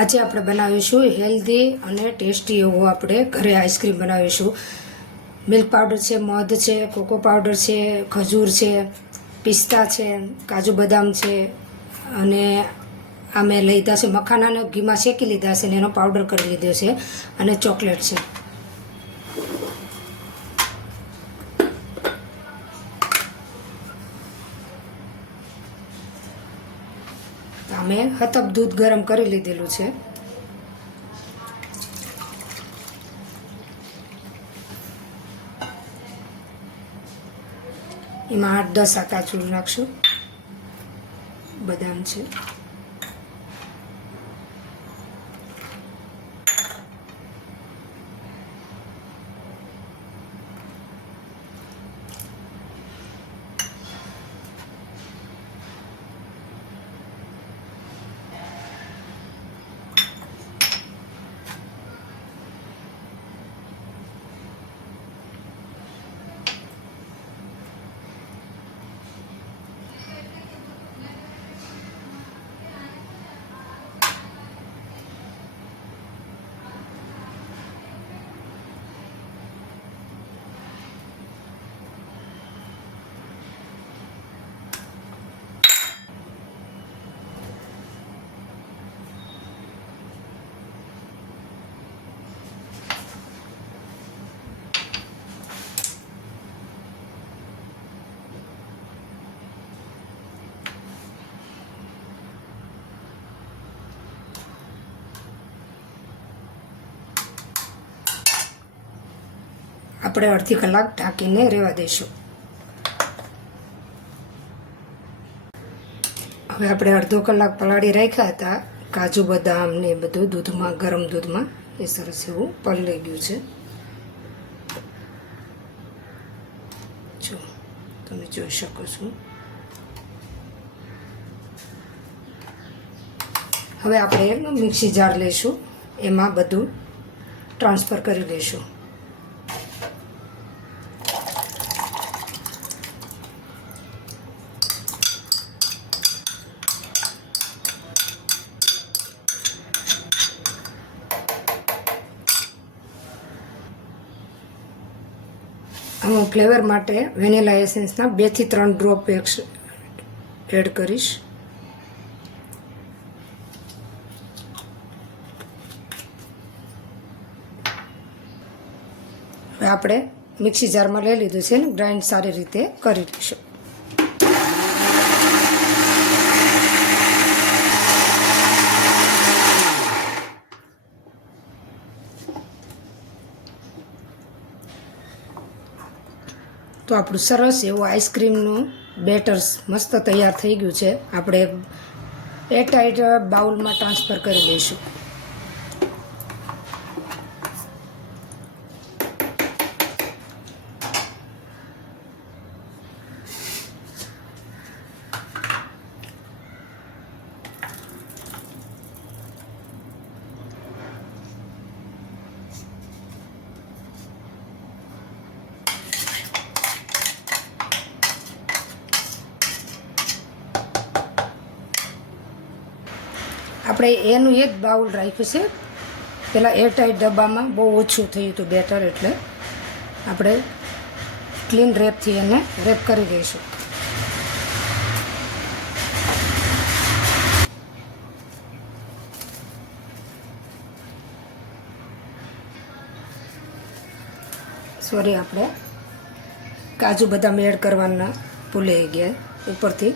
આજે આપણે બનાવીશું હેલ્ધી અને ટેસ્ટી એવું આપણે ઘરે આઈસ્ક્રીમ બનાવીશું. મિલ્ક પાવડર છે, મધ છે, કોકો પાવડર છે, ખજૂર છે, પિસ્તા છે, કાજુ બદામ છે અને આ મેં લીધા છે મખાનાને ઘીમાં શેકી લીધા છે અને એનો પાવડર કરી લીધો છે અને ચોકલેટ છે. અમે હતપ દૂધ ગરમ કરી લીધેલું છે. એમાં 8-10 આ કાજુ નાખશું, બદામ છે, આપણે અડધી કલાક ઢાંકીને રહેવા દઈશું. હવે આપણે અડધો કલાક પલાળી રાખ્યા હતા કાજુ બદામ ને બધું દૂધમાં, ગરમ દૂધમાં. એ સરસ એવું પલળી ગયું છે. જો તમે જોઈ શકો છો. હવે આપણે મિક્સી જાર લઈશું, એમાં બધું ટ્રાન્સફર કરી દઈશું. હું ફ્લેવર માટે વેનીલા એસેન્સના 2 થી 3 ડ્રોપ એડ કરીશ. હવે આપણે મિક્સી જારમાં લઈ લીધું છે ને ગ્રાઇન્ડ સારી રીતે કરી લઈશું. તો આપણું સરસ એવું આઈસ્ક્રીમનું બેટર મસ્ત તૈયાર થઈ ગયું છે. આપણે એરટાઈટ બાઉલમાં ટ્રાન્સફર કરી દઈશું. આપણે એનું એક બાઉલ રાખ્યું છે. પહેલાં એરટાઈટ ડબ્બામાં બહુ ઓછું થયું હતું બેટર, એટલે આપણે ક્લીન રેપથી એને રેપ કરી દઈશું. સોરી, આપણે કાજુ બદામ એડ કરવાના ભૂલાઈ ગયા. ઉપરથી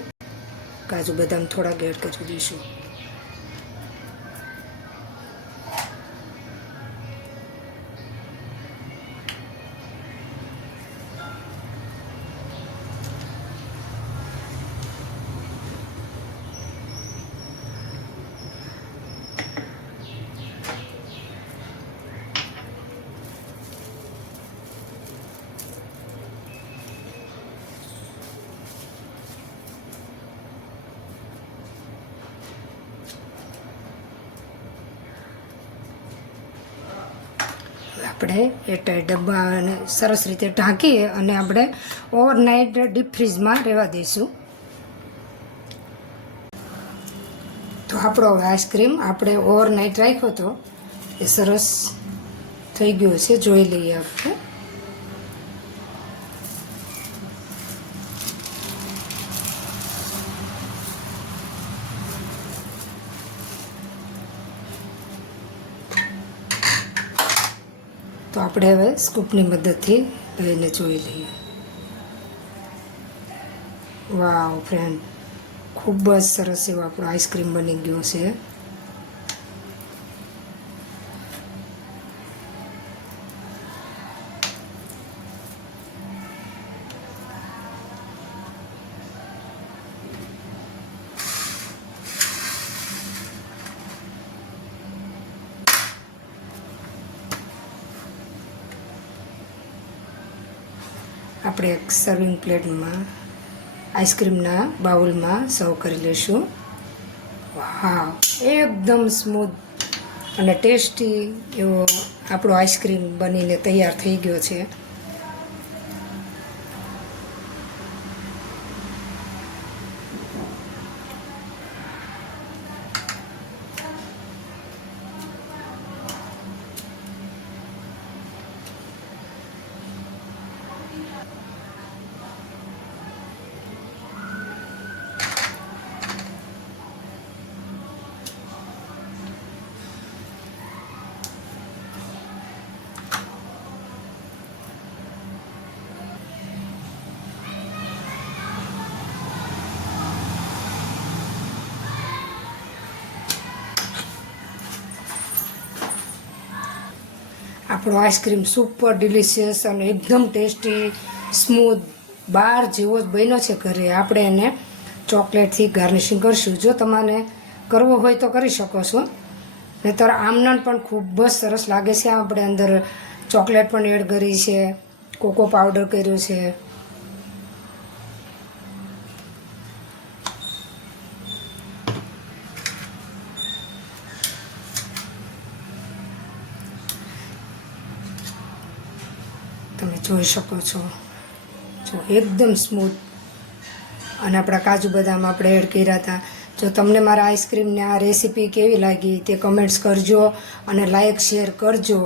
કાજુ બદામ થોડાક એડ કરી દઈશું. આપણે એરટાઈટ ડબ્બાને સરસ રીતે ઢાંકી અને આપણે ઓવરનાઇટ ડીપ ફ્રીઝમાં રહેવા દઈશું. તો આપણો હવે આઈસ્ક્રીમ આપણે ઓવરનાઇટ રાખ્યો હતો એ સરસ થઈ ગયો છે, જોઈ લઈએ આપણે. તો આપણે હવે સ્કૂપની મદદથી લઈને જોઈ લઈએ. વાવ ફ્રેન્ડ, ખૂબ જ સરસ એવો આપણો આઈસ્ક્રીમ બની ગયો છે. આપણે એક સર્વિંગ પ્લેટમાં આઈસ્ક્રીમના બાઉલમાં સર્વ કરી લઈશું. વાવ, એકદમ સ્મૂથ અને ટેસ્ટી એવો આપણો આઈસ્ક્રીમ બનીને તૈયાર થઈ ગયો છે. આપણો આઈસ્ક્રીમ સુપર ડિલિશિયસ અને એકદમ ટેસ્ટી સ્મૂથ બાર જેવો જ બન્યો છે ઘરે. આપણે એને ચોકલેટથી ગાર્નિશિંગ કરીશું. જો તમારે કરવો હોય તો કરી શકો છો, નહીંતર આમનન પણ ખૂબ જ સરસ લાગે છે. આપણે અંદર ચોકલેટ પણ એડ કરી છે, કોકો પાવડર કર્યો છે. તમે જોઈ શકો છો, જો એકદમ સ્મૂથ. અને આપણા કાજુ બદામ આપણે એડ કર્યા હતા. જો તમને મારા આઈસ્ક્રીમની આ રેસીપી કેવી લાગી તે કમેન્ટ્સ કરજો અને લાઈક શેર કરજો.